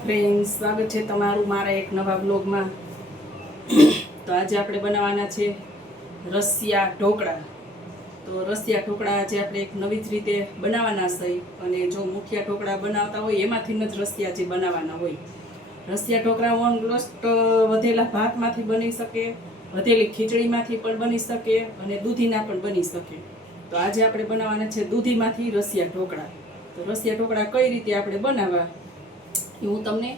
Friends સ્વાગત છે તમારું મારા એક નવા બ્લોગમાં તો આજે આપણે બનાવવાના છે રસિયા ઢોકળા. તો રસિયા ઢોકળા આજે આપણે એક નવી જ રીતે બનાવવાના છે અને જો મુઠિયા ઢોકળા બનાવતા હોય, એમાંથી જ રસિયા જે બનાવવાના હોય. રસિયા ઢોકળા ઓલમોસ્ટ વધેલા ભાતમાંથી બની શકે, વધેલી ખીચડીમાંથી પણ બની શકે અને દૂધીના પણ બની શકે. તો આજે આપણે બનાવવાના છે દૂધીમાંથી રસિયા ઢોકળા. તો રસિયા ઢોકળા કઈ રીતે આપણે બનાવવા? હું તમને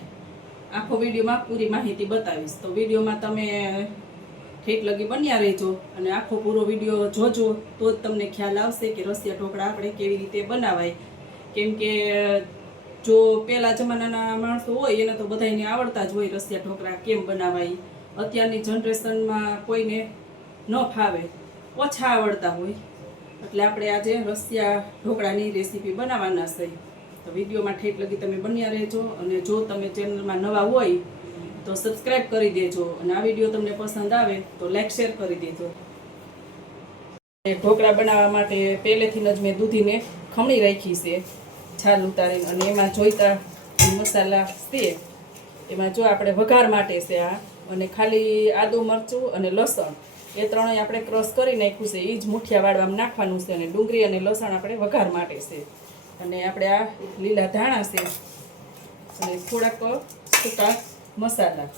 આખો વિડીયોમાં પૂરી માહિતી બતાવીશ. તો વિડીયોમાં તમે ઠેઠ લગી બન્યા રહેજો અને આખો પૂરો વીડિયો જોજો, તો જ તમને ખ્યાલ આવશે કે રસિયા ઢોકળા આપણે કેવી રીતે બનાવાય. કેમ કે, જો પહેલાં જમાનાના માણસો હોય, એને તો બધાને આવડતા જ હોય રસિયા ઢોકળા કેમ બનાવાય. અત્યારની જનરેશનમાં કોઈને ન ફાવે, ઓછા આવડતા હોય. એટલે આપણે આજે રસિયા ઢોકળાની રેસીપી બનાવવાના છે. તો વિડીયોમાં ઠેઠ લગી તમે બન્યા રહેજો અને જો તમે ચેનલમાં નવા હોય તો સબસ્ક્રાઈબ કરી દેજો અને આ વીડિયો તમને પસંદ આવે તો લાઈક શેર કરી દેજો. ઢોકળા બનાવવા માટે પહેલેથી જ મેં દૂધીને ખમણી રાખી છે, છાલ ઉતારીને અને એમાં જોઈતા મસાલા છે. એમાં જો આપણે વઘાર માટે છે આ અને ખાલી આદુ મરચું અને લસણ, એ ત્રણેય આપણે ક્રોસ કરી નાખ્યું છે એ જ મુઠિયા વાળવામાં નાખવાનું છે અને ડુંગળી અને લસણ આપણે વઘાર માટે છે. અને આપણે આ લીલા ધાણા છે. અને થોડાક સૂકા મસાલા.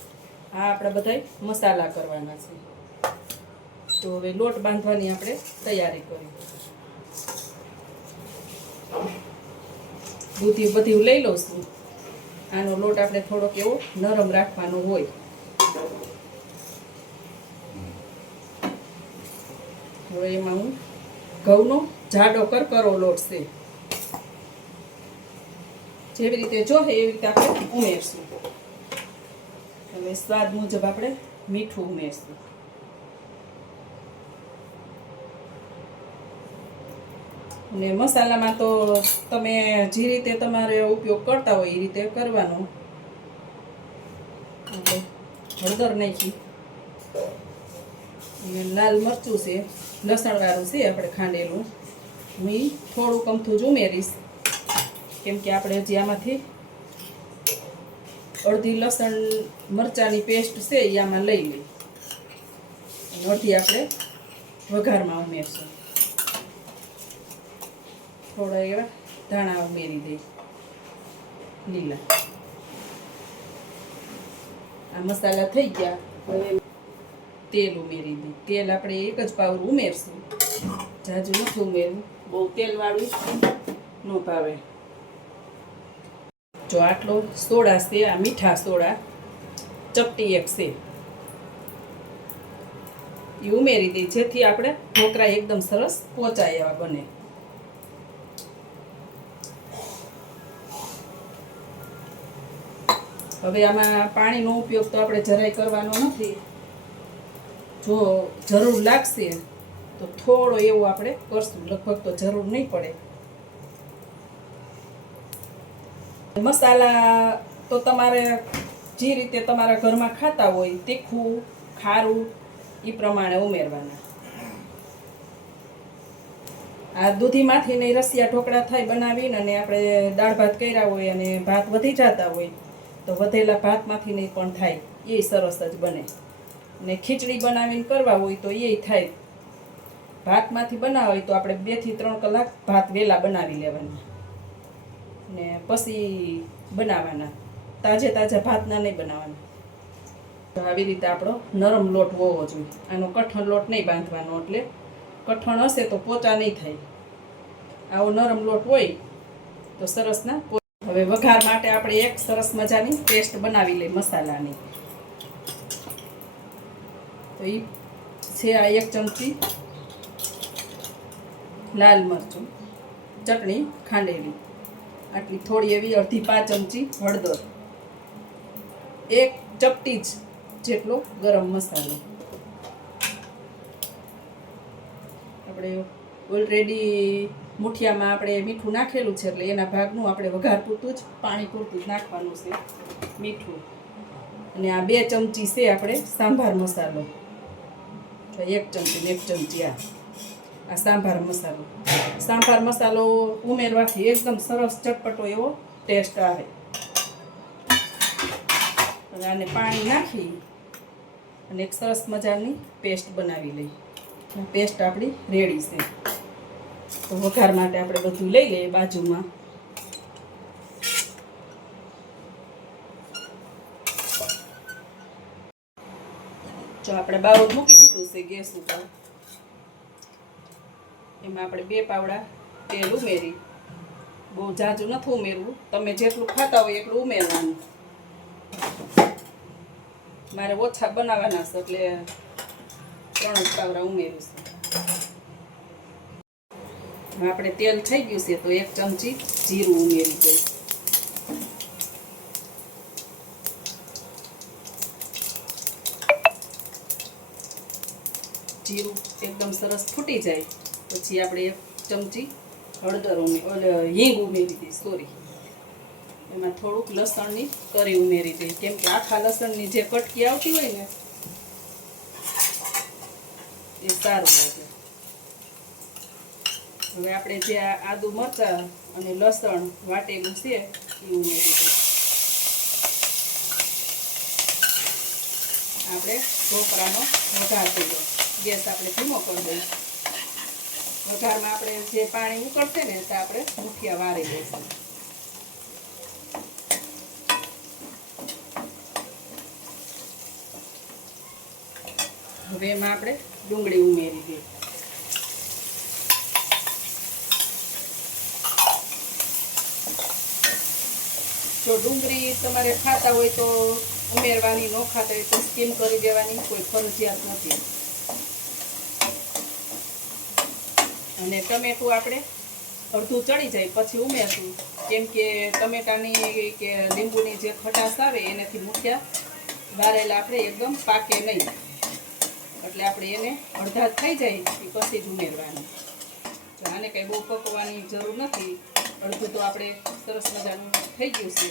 આ આપણે બધાય મસાલા કરવાના છે. તો હવે લોટ બાંધવાની આપણે તૈયારી કરી. દૂધી બધી લઈ લઉં છું. આનો લોટ આપણે થોડોક એવો નરમ રાખવાનો હોય. હવે એમાં હું ઘઉંનો જાડો કરકરો લોટ છે. જેવી રીતે જોશે એવી રીતે આપણે ઉમેરશું. હવે સ્વાદ મુજબ આપણે મીઠું ઉમેરશું. અને મસાલામાં તો તમે જે રીતે તમારે ઉપયોગ કરતા હોય એ રીતે કરવાનો. હળદર નાખી. લાલ મરચું છે, લસણવાળું છે આપણે ખાંડેલું. હું થોડુંક અમથું જ ઉમેરીશ. કેમ કે આપણે હજી આમાંથી અડધી લસણ મરચાંની પેસ્ટ છે એ આમાં લઈ લઈ અને અડધી આપણે વઘારમાં ઉમેરશું. થોડા એવા ધાણા ઉમેરી દઈ લીલા. આ મસાલા થઈ ગયા. હવે તેલ ઉમેરી દઈ તેલ આપણે એક જ પાવર ઉમેરશું. જાજુ નથી ઉમેરવું. બહુ તેલવાળું ન ભાવે. જો આટલો સોડા છે, આ મીઠા સોડા, ચપટી એક છે. એ ઉમેરી દઈએ જેથી આપણે ઢોકળા એકદમ સરસ પોચાય એવા બને. હવે આમાં પાણીનો ઉપયોગ તો આપણે જરાય કરવાનો નથી. જો જરૂર લાગશે, તો થોડો એવો આપણે કરશું. લગભગ તો જરૂર નહીં પડે. મસાલા તો તમારે જે રીતે તમારા ઘરમાં ખાતા હોય, તીખું, ખારું એ પ્રમાણે ઉમેરવાના. આ દૂધીમાંથી ને રસિયા ઢોકળા થાય બનાવીને અને આપણે દાળ ભાત કર્યા હોય અને ભાત વધી જતા હોય, તો વધેલા ભાતમાંથી નહીં પણ થાય. એ સરસ જ બને. ને ખીચડી બનાવીને કરવા હોય તો એ થાય. ભાતમાંથી બનાવ હોય તો આપણે બેથી ત્રણ કલાક ભાત વહેલા બનાવી લેવાના. ને પછી બનાવવાના તાજે તાજા ભાતના નહીં બનાવવાના આવી રીતે આપણો નરમ લોટ હોવો જોઈએ. આનો કઠણ લોટ નહીં બાંધવાનો એટલે કઠણ હશે તો પોચા નહીં થાય. આવો નરમ લોટ હોય તો સરસના હવે વઘાર માટે આપણે એક સરસ મજાની પેસ્ટ બનાવી લઈ મસાલાની. તો એ છે આ એક ચમચી લાલ મરચું, ચટણી ખાંડેલી. આટલી થોડી એવી અડધી પાંચ ચમચી હળદર. એક ચપટી જ જેટલો ગરમ મસાલો. આપણે ઓલરેડી મુઠિયામાં આપણે મીઠું નાખેલું છે એટલે એના ભાગનું આપણે વઘાર પૂરતું જ પાણી પૂરતું જ નાખવાનું છે મીઠું. અને આ બે ચમચી છે આપણે સાંભાર મસાલો. એક ચમચી એક ચમચી આ. આ સાંભાર મસાલો. સાંભાર મસાલો ઉમેરવાથી એકદમ સરસ ચટપટો એવો ટેસ્ટ આવે. અને આને પાણી નાખી અને એક સરસ મજાની પેસ્ટ બનાવી લઈ પેસ્ટ આપણી રેડી છે. તો વઘાર માટે આપણે બધું લઈ લઈએ બાજુમાં. જો આપણે બાઉલ મૂકી દીધું છે ગેસ ઉપર. એમાં આપણે બે પાવડા તેલ ઉમેરી. બહુ જાજુ નથી ઉમેરવું. તમે જેટલું ખાતા હોય એટલું ઉમેરવાનું. મારે ઓછા બનાવવાના છે, એટલે ત્રણ જ પાવડા ઉમેરું છું. આપણે તેલ થઈ ગયું છે, તો એક ચમચી જીરું ઉમેરી દઈ જીરું એકદમ સરસ ફૂટી જાય. પછી આપણે એક ચમચી હળદર ઉમે હિંગ ઉમેરી દઈશ સોરી એમાં થોડુંક લસણની કરી ઉમેરી દઈ કેમ કે આખા લસણની જે કટકી આવતી હોય ને, એ સારું લાગે. હવે આપણે જે આદુ મરચાં અને લસણ વાટેલું છે, એ ઉમેરી દઈએ આપણે ઢોકળાનો વઘાર કર્યો. ગેસ આપણે ધીમો કરી દઈએ વઘારમાં આપણે જે પાણી ઉકળશે ને તો આપણે મુઠિયા વાળી દઈશું હવે એમાં આપણે ડુંગળી ઉમેરી દઈએ. જો ડુંગળી તમારે ખાતા હોય તો ઉમેરવાની, ન ખાતા હોય તો સ્કીમ કરી દેવાની, કોઈ ફરજિયાત નથી. અને ટમેટું આપણે અડધું ચડી જાય, પછી ઉમેરશું. કેમ કે ટમેટાની કે લીંબુની જે ખટાશ આવે એનાથી મૂક્યા. વારેલા આપણે એકદમ પાકે નહીં. એટલે આપણે એને અડધા થઈ જાય એ પછી જ ઉમેરવાની. આને કંઈ બહુ પકવાની જરૂર નથી. અડધું તો આપણે સરસ મજાનું થઈ ગયું છે.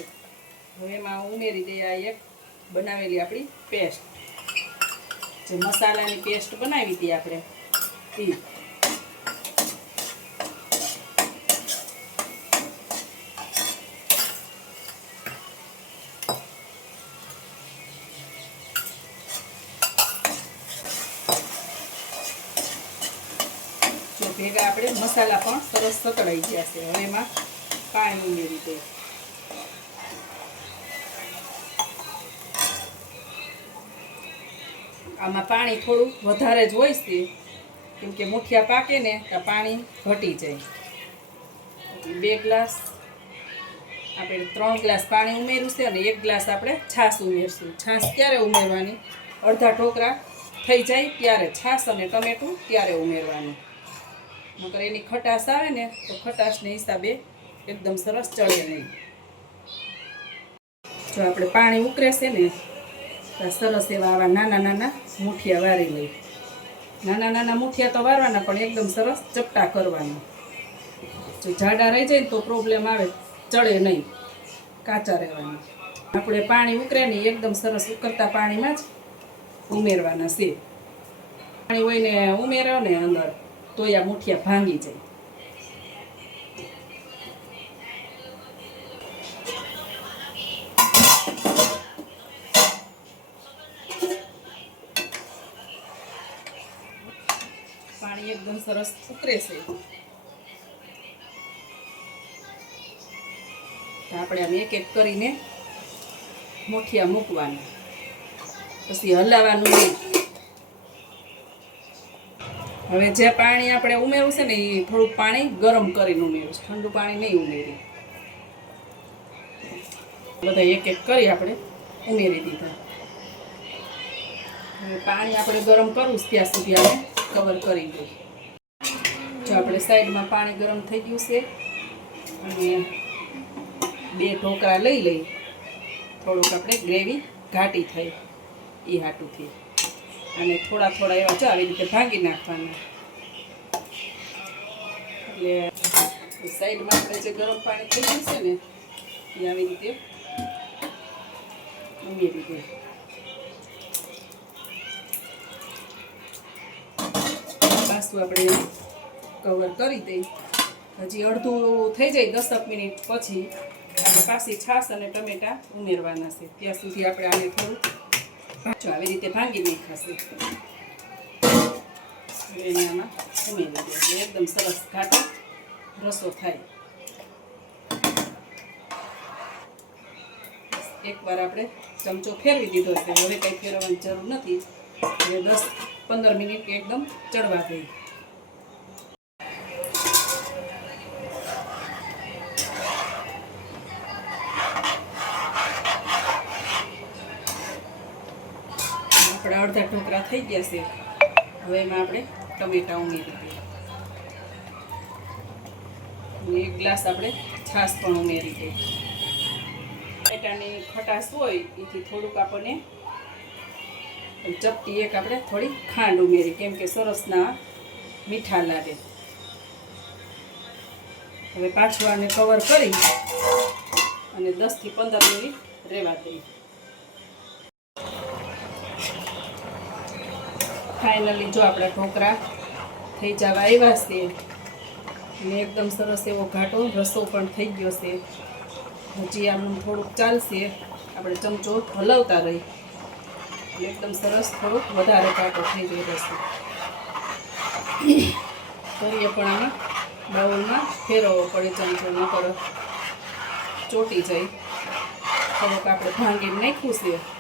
હવે એમાં ઉમેરી દઈએ આ એક બનાવેલી આપણી પેસ્ટ. જે મસાલાની પેસ્ટ બનાવી હતી આપણે. એ જો ભેગા આપણે મસાલા પણ સરસ સતળાઈ ગયા છે. હવે એમાં પાણી ઉમેરી દઈએ આમાં પાણી થોડું વધારે જ હોય છે. કેમ કે મુઠિયા પાકે ને તો પાણી ઘટી જાય. બે ગ્લાસ આપણે ત્રણ ગ્લાસ પાણી ઉમેર્યું છે અને એક ગ્લાસ આપણે છાશ ઉમેરશું. છાશ ક્યારે ઉમેરવાની? અડધા ઢોકરા થઈ જાય ત્યારે છાશ અને ટમેટું ત્યારે ઉમેરવાનું? નકર એની ખટાશ આવે ને, તો ખટાશને હિસાબે એકદમ સરસ ચડે નહીં. જો આપણે પાણી ઉકળે છે ને, તો સરસ એવા આવા નાના નાના મુઠિયા વારી લઈ નાના નાના મુઠિયા તો વારવાના, પણ એકદમ સરસ ચપટા કરવાના. જો જાડા રહી જાય ને, તો પ્રોબ્લેમ આવે, ચડે નહીં, કાચા રહેવાના. આપણે પાણી ઉકરે ને, એકદમ સરસ ઉકરતા પાણીમાં જ ઉમેરવાના છે. પાણી હોય ને, ઉમેરો ને અંદર. તોય આ મુઠિયા ભાંગી જાય. પાણી એકદમ સરસ ઉતરે છે. આપણે આમ એક એક કરીને મુઠિયા મૂકવાના. પછી હલાવવાનું હવે જે પાણી આપણે ઉમેરવું છે ને એ થોડુંક પાણી ગરમ કરીને ઉમેરવું છે. ઠંડુ પાણી નહીં ઉમેરી બધા એક એક કરી આપણે ઉમેરી દીધા. પાણી આપણે ગરમ કરવું ત્યાં સુધી આપણે કવર કરી દઈએ. જો આપણે સાઈડમાં પાણી ગરમ થઈ ગયું છે, અને બે ઢોકળા લઈ લઈ થોડુંક આપણે ગ્રેવી ઘાટી થઈ એ હાટુંથી. અને થોડા થોડા એવા જો આવી રીતે ભાંગી નાખવાના. એટલે સાઈડમાં આપણે જે ગરમ પાણી થઈ ગયું છે ને, એ આવી રીતે ઉમેરી દે પાછું આપણે કવર કરી દઈ હજી અડધું થઈ જાય દસક મિનિટ પછી, પાછી છાશ અને ટમેટા ઉમેરવાના છે. ત્યાં સુધી આપણે આને થોડું જો આવી રીતે ભાંગી નાખાશે એને આમાં ઉમેરી દે એટલે એકદમ સરસ ઘાટો રસો થાય એકવાર આપણે ચમચો ફેરવી દીધો છે હવે કંઈ ફેરવવાની જરૂર નથી એટલે દસ પંદર મિનિટ એકદમ ચડવા દઈ આપણા અડધા ઢોકળા થઈ ગયા છે. હવે એમાં આપણે ટમેટા ઉમેરી દઈએ. એક ગ્લાસ આપણે છાશ પણ ઉમેરી દઈએ. ટમેટાની ખટાશ હોય, એથી થોડુંક આપણને ચપટી એક આપણે થોડી ખાંડ ઉમેરી, કેમ કે સરસના મીઠા લાગે. હવે પાછું આને કવર કરી અને દસથી પંદર મિનિટ રહેવા દઈએ. ફાઇનલી જો આપણા ઢોકળા થઈ જવા આવ્યા છે ને એકદમ સરસ એવો ઘાટો રસો પણ થઈ ગયો છે. હજી આમનું થોડુંક ચાલશે. આપણે ચમચો હલાવતા રહી. એટલે એકદમ સરસ થોડુંક વધારે ઘાટો થઈ ગયો રસો કરીએ પણ આમાં બાઉલમાં ફેરવવો પડે ચમચો નકર ચોટી જાય. થોડુંક આપણે ભાંગીને નાખ્યું છે.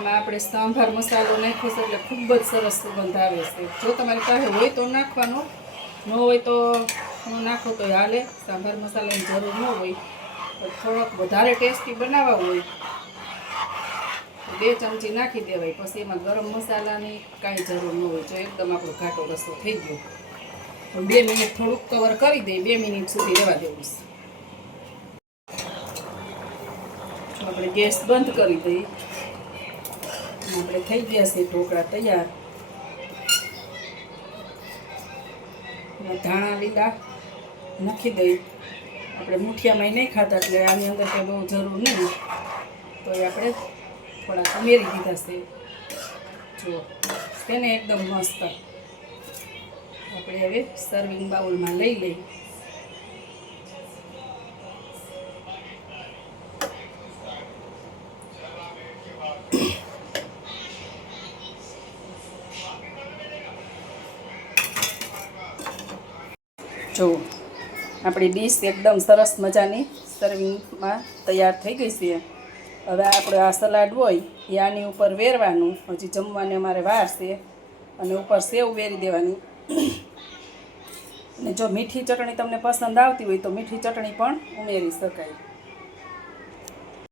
આમાં આપણે સાંભાર મસાલો નાખ્યો છે એટલે ખૂબ જ સરસ સુગંધ આવે છે. જો તમારી પાસે હોય તો નાખવાનો, ન હોય તો નાખો તો હાલે. સાંભાર મસાલાની જરૂર ન હોય. થોડોક વધારે ટેસ્ટી બનાવવા હોય બે ચમચી નાખી દેવાય. પછી એમાં ગરમ મસાલાની કાંઈ જરૂર ન હોય. જો એકદમ આપણો ઘાટો રસ્તો થઈ ગયો. બે મિનિટ થોડુંક કવર કરી દઈએ બે મિનિટ સુધી રહેવા દેવું છે. આપણે ગેસ બંધ કરી દઈએ. આપણે થઈ ગયા છે ઢોકળા તૈયાર. ધાણા લીલા નાખી દઈ. આપણે મુઠિયામાં નહીં ખાતા એટલે આની અંદર કંઈ બહુ જરૂર નહીં. તો એ આપણે થોડાક ઉમેરી દીધા છે. જુઓ, તેને એકદમ મસ્ત. આપણે હવે સર્વિંગ બાઉલમાં લઈ લઈ. જો આપણી ડીશ એકદમ સરસ મજાની સર્વિંગમાં તૈયાર થઈ ગઈ છે. હવે આપણે આ સલાડ હોય, એ આની ઉપર વેરવાનું. હજી જમવાને અમારે વાર છે. અને ઉપર સેવ વેરી દેવાની. અને જો મીઠી ચટણી તમને પસંદ આવતી હોય તો મીઠી ચટણી પણ ઉમેરી શકાય.